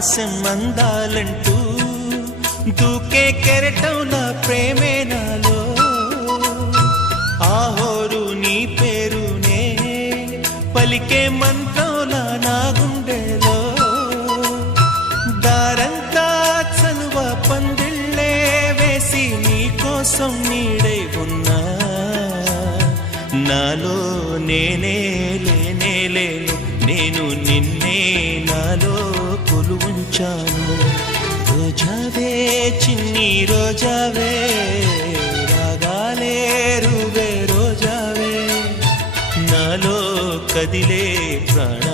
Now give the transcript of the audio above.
ఆకాశం అందాలంటూ దూకే కెరటంలా ప్రేమే నాలో ఆహోరు నీ పేరునే పలికే మంత్రంలా నా గుండెలో దారంతా చలువ పందిళ్ళే వేసి నీ కోసం నీడై ఉన్నా నాలో నేనే లేనే లేను నేను నిన్నే నాలో కొలువుంచాను రోజావే చిన్ని రోజావే రాగాలే రువే రోజావే నాలో కదిలే ప్రాణ